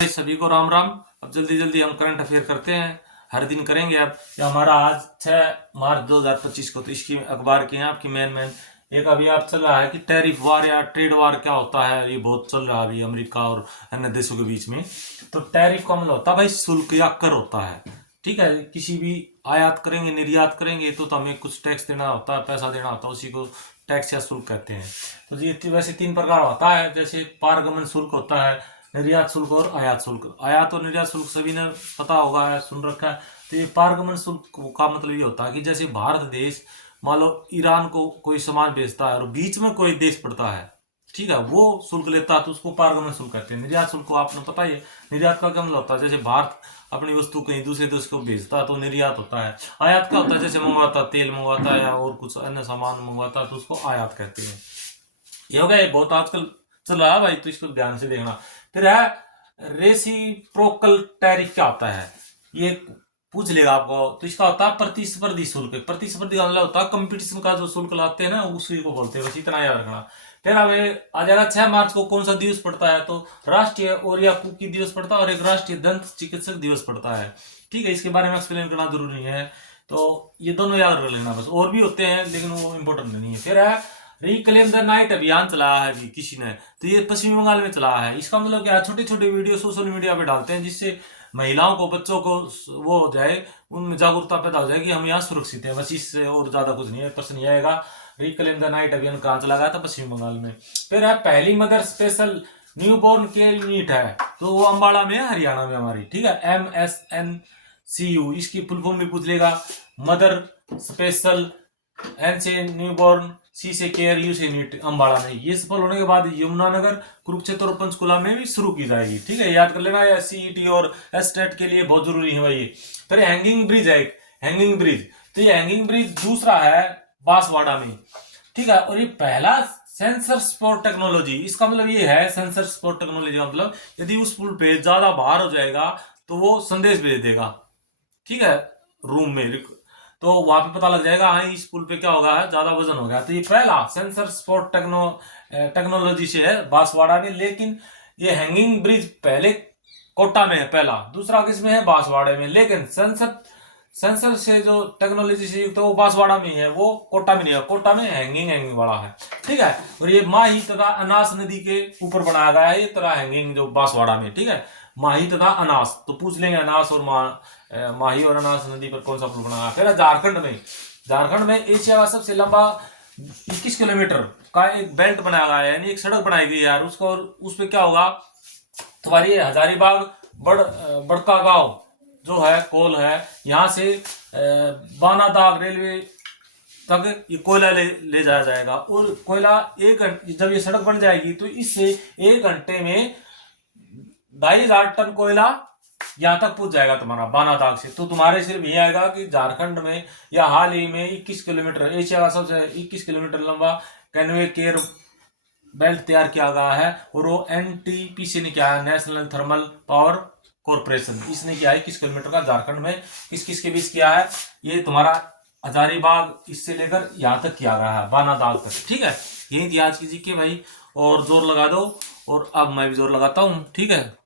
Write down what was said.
सभी को राम राम। अब जल्दी जल्दी हम करंट अफेयर करते हैं, हर दिन करेंगे। अब ये हमारा आज 6 मार्च 2025 को, तो इसकी अखबार की है आपकी मेन एक अभी आप चल रहा है कि टैरिफ वार या ट्रेड वार क्या होता है, ये बहुत चल रहा है अभी अमेरिका और अन्य देशों के बीच में। तो टैरिफ का मतलब होता है भाई शुल्क या कर होता है। ठीक है, किसी भी आयात करेंगे निर्यात करेंगे तो हमें कुछ टैक्स देना होता है, पैसा देना होता है, उसी को टैक्स या शुल्क कहते हैं। तो ये वैसे 3 प्रकार होता है, जैसे पारगमन शुल्क होता है, निर्यात शुल्क और आयात शुल्क। आयात और निर्यात शुल्क सभी ने पता होगा है, सुन रखा है। तो ये पारगमन शुल्क का मतलब ये होता है कि जैसे भारत देश मान लो ईरान को कोई सामान बेचता है और बीच में कोई देश पड़ता है, ठीक है, वो शुल्क लेता है तो उसको पारगमन शुल्क कहते हैं। निर्यात शुल्क को आपने पता ही है, निर्यात का क्या मतलब होता है, जैसे भारत अपनी वस्तु कहीं दूसरे देश को भेजता है तो निर्यात होता है। आयात क्या होता है, जैसे मंगवाता तेल मंगवाता है या और कुछ अन्य सामान मंगवाता है तो उसको आयात कहते हैं। ये हो गया, ये बहुत आजकल चल रहा है भाई, तो इसको ध्यान से देखना। फिर है रेसिप्रोकल टैरिफ, क्या होता है ये पूछ लेगा आपको। तो इसका होता है प्रतिस्पर्धी शुल्क। प्रतिस्पर्धी का मतलब होता है कंपटीशन का जो शुल्क लाते हैं ना, उसी को बोलते हैं, बस इतना याद रखना। फिर अब आ जाएगा 6 मार्च को कौन सा दिवस पड़ता है, तो राष्ट्रीय ओरिया कुकी दिवस पड़ता है और एक राष्ट्रीय दंत चिकित्सक दिवस पड़ता है। ठीक है, इसके बारे में एक्सप्लेन करना जरूरी है, तो ये दोनों याद रख लेना बस। और भी होते हैं लेकिन वो इंपॉर्टेंट नहीं है। फिर है रिक्लेम द नाइट अभियान चलाया है अभी किसी ने, तो ये पश्चिम बंगाल में चलाया है। इसका मतलब क्या है, छोटे छोटे वीडियो सोशल मीडिया पे डालते हैं जिससे महिलाओं को बच्चों को वो हो जाए, उनमें जागरूकता पैदा हो जाए कि हम यहाँ सुरक्षित हैं, बस इससे और ज्यादा कुछ नहीं है। प्रश्न यह आएगा रिक्लेम द नाइट अभियान कहाँ चला गया था, पश्चिम बंगाल में। फिर है पहली mother special newborn care unit है, तो वो अम्बाड़ा में है, हरियाणा में हमारी। ठीक है, MSNCU, इसकी फुल फॉर्म भी पूछ लेगा। मदर स्पेशल, एन से न्यूबॉर्न, सी से केयर, यू से यूनिट, अम्बाड़ा में। ये सफल होने के बाद यमुनानगर, कुरुक्षेत्र और पंचकुला में भी शुरू की जाएगी। ठीक है, याद कर लेना, या CET और एस्टेट के लिए बहुत जरूरी है भाई। फिर हैंगिंग ब्रिज है, एक हैंगिंग ब्रिज, तो ये हैंगिंग ब्रिज दूसरा है बांसवाड़ा में। ठीक है, और ये पहला सेंसर स्पोर्ट टेक्नोलॉजी, इसका मतलब ये है सेंसर स्पोर्ट टेक्नोलॉजी का मतलब यदि उस पुल पे ज्यादा भार हो जाएगा तो वो संदेश भेज देगा। ठीक है, रूम में, तो वहां पे पता लग जाएगा हाँ इस पुल पे क्या होगा है, ज्यादा वजन हो गया। तो ये पहला सेंसर स्पोर्ट टेक्नोलॉजी से है बांसवाड़ा में। लेकिन ये हैंगिंग ब्रिज पहले कोटा में है पहला, दूसरा किसमें है, बांसवाड़े में। लेकिन सेंसर से जो टेक्नोलॉजी से युक्त है वो बांसवाड़ा में है, वो कोटा में नहीं है। कोटा में हैंगिंग वाला है। ठीक है, और ये माही तथा अनास नदी के ऊपर बनाया गया है ये तरह हैंगिंग जो बांसवाड़ा में। ठीक है, माही तथा अनास, तो पूछ लेंगे अनास और माही और अनास नदी पर कौन सा पुल बना है। फिर झारखंड में एशिया का सबसे लंबा 21 किलोमीटर का एक बेल्ट बनाया गया है, यानी एक सड़क बनाई गई है यार उसको। और उस पर क्या होगा, तुम्हारी हजारीबाग बड़का गांव जो है कोल है, यहाँ से बानादाग रेलवे तक ये कोयला ले जाया जाएगा। और कोयला जब ये सड़क बन जाएगी तो इससे 1 घंटे में 2500 टन कोयला यहाँ तक पहुंच जाएगा तुम्हारा बानादाग से। तो तुम्हारे सिर्फ ये आएगा कि झारखंड में या हाल ही में 21 किलोमीटर, एशिया का सबसे 21 किलोमीटर लंबा कैनवे केयर बेल्ट तैयार किया गया है। और वो NTPC ने किया है, नेशनल थर्मल पावर कॉर्पोरेशन, इसने किया है 21 किलोमीटर का। झारखंड में किस किस के बीच किया है, ये तुम्हारा हजारीबाग इससे लेकर यहाँ तक किया गया है, बानादाग तक। ठीक है, यही थी आज की जीके भाई, और जोर लगा दो। और अब मैं भी जोर लगाता हूँ। ठीक है।